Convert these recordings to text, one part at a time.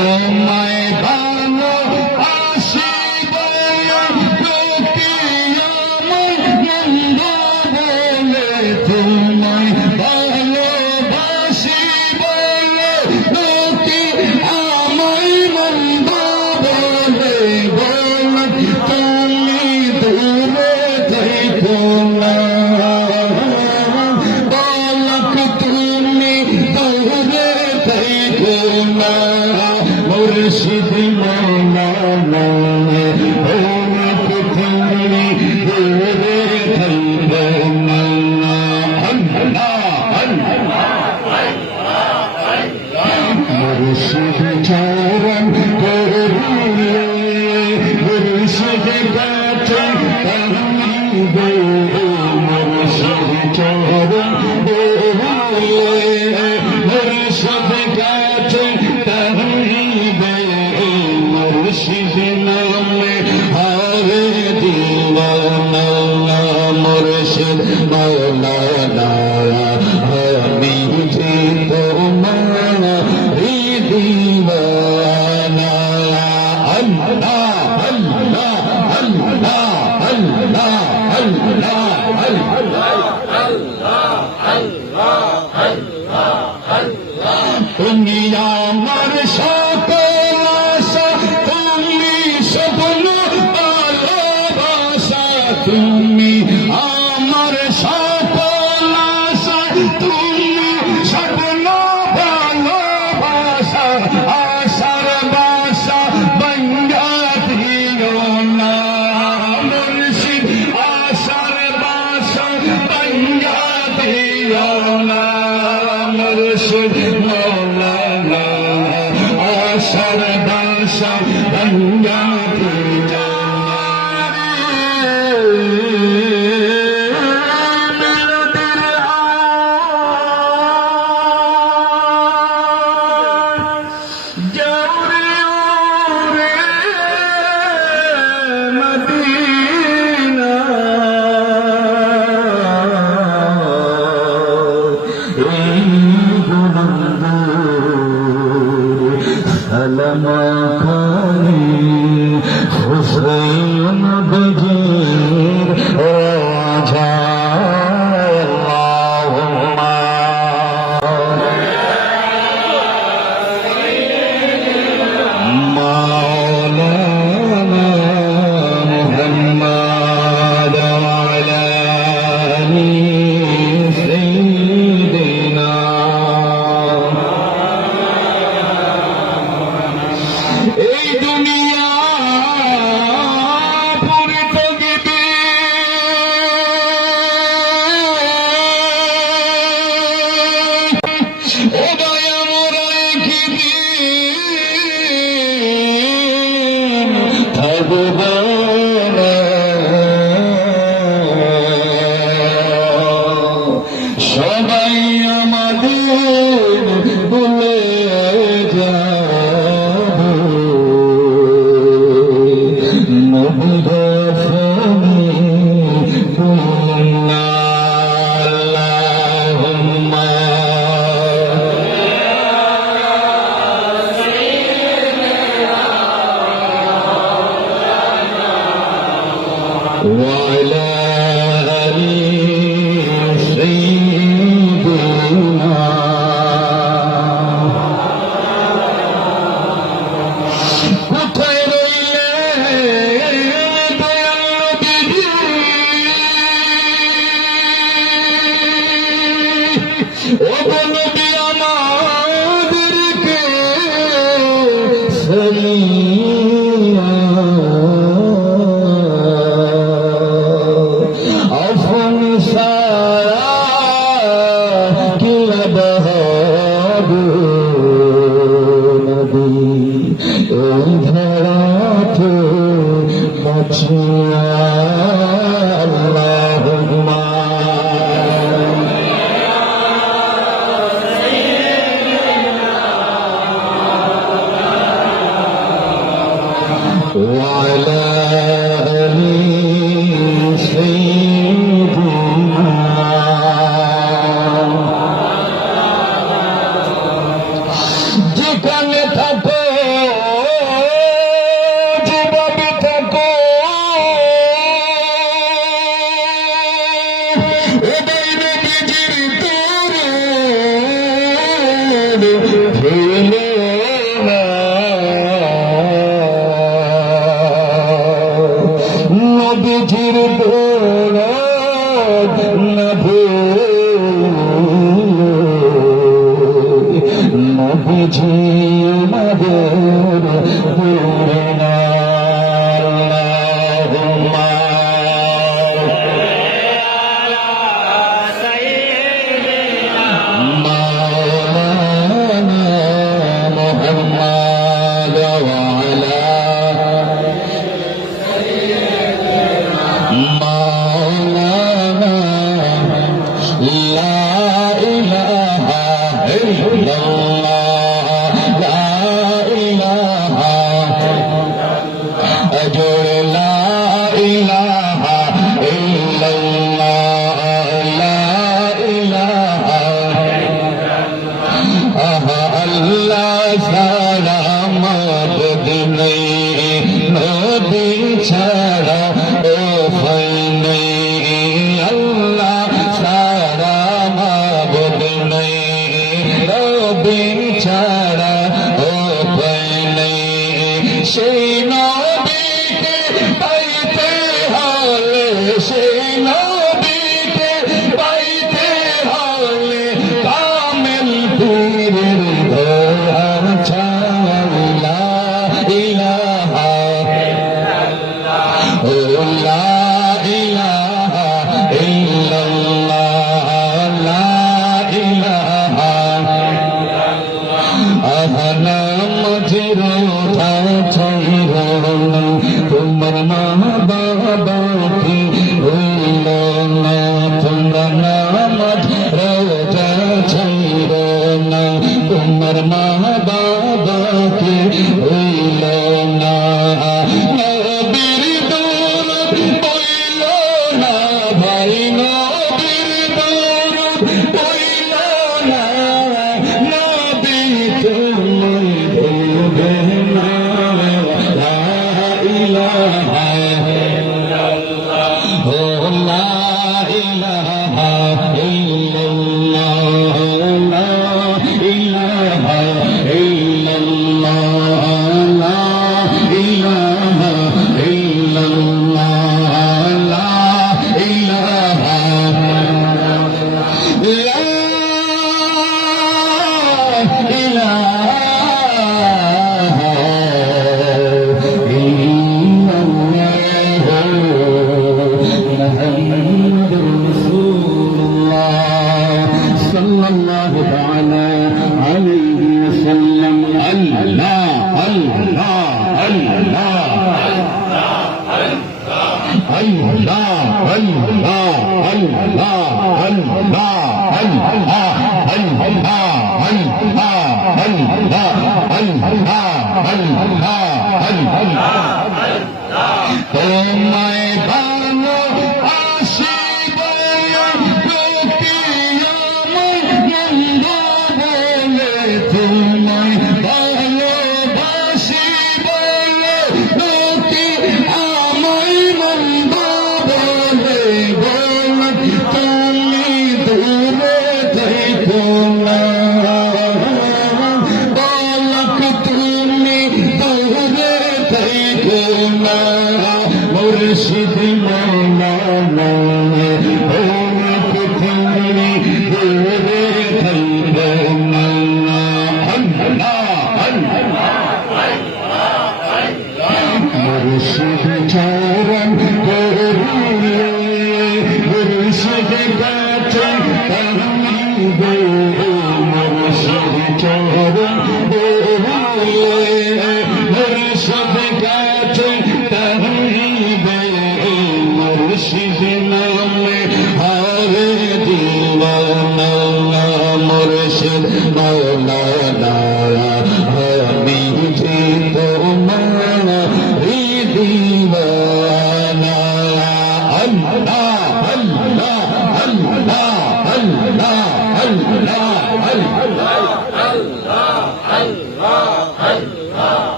my Alamakha ਕਾਂਗੇ ਥਾਪ اللہ अलाम हम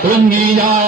遵你呀。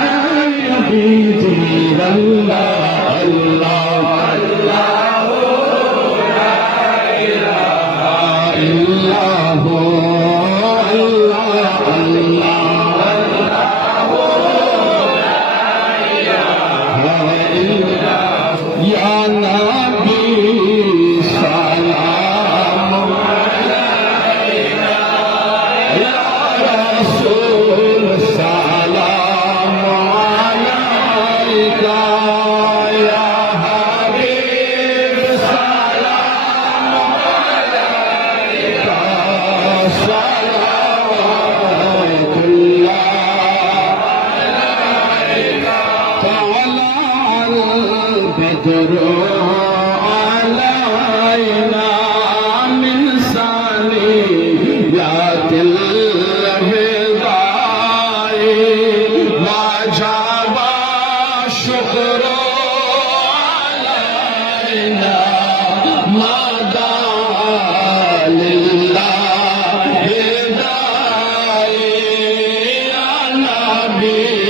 ايي يي کي جي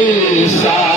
Jesus. É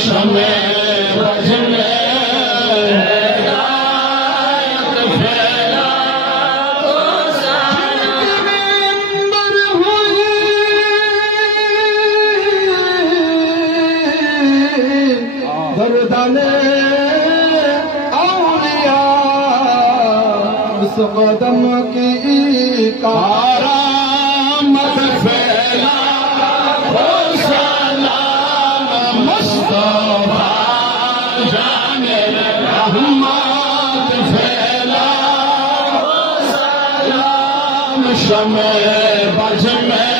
समे ब्रादने आया सुदम میں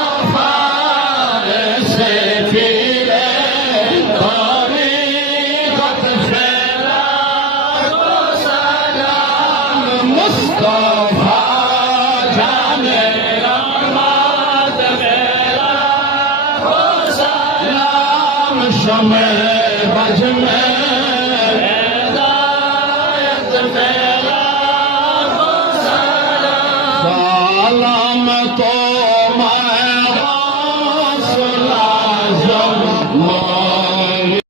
मैं भजन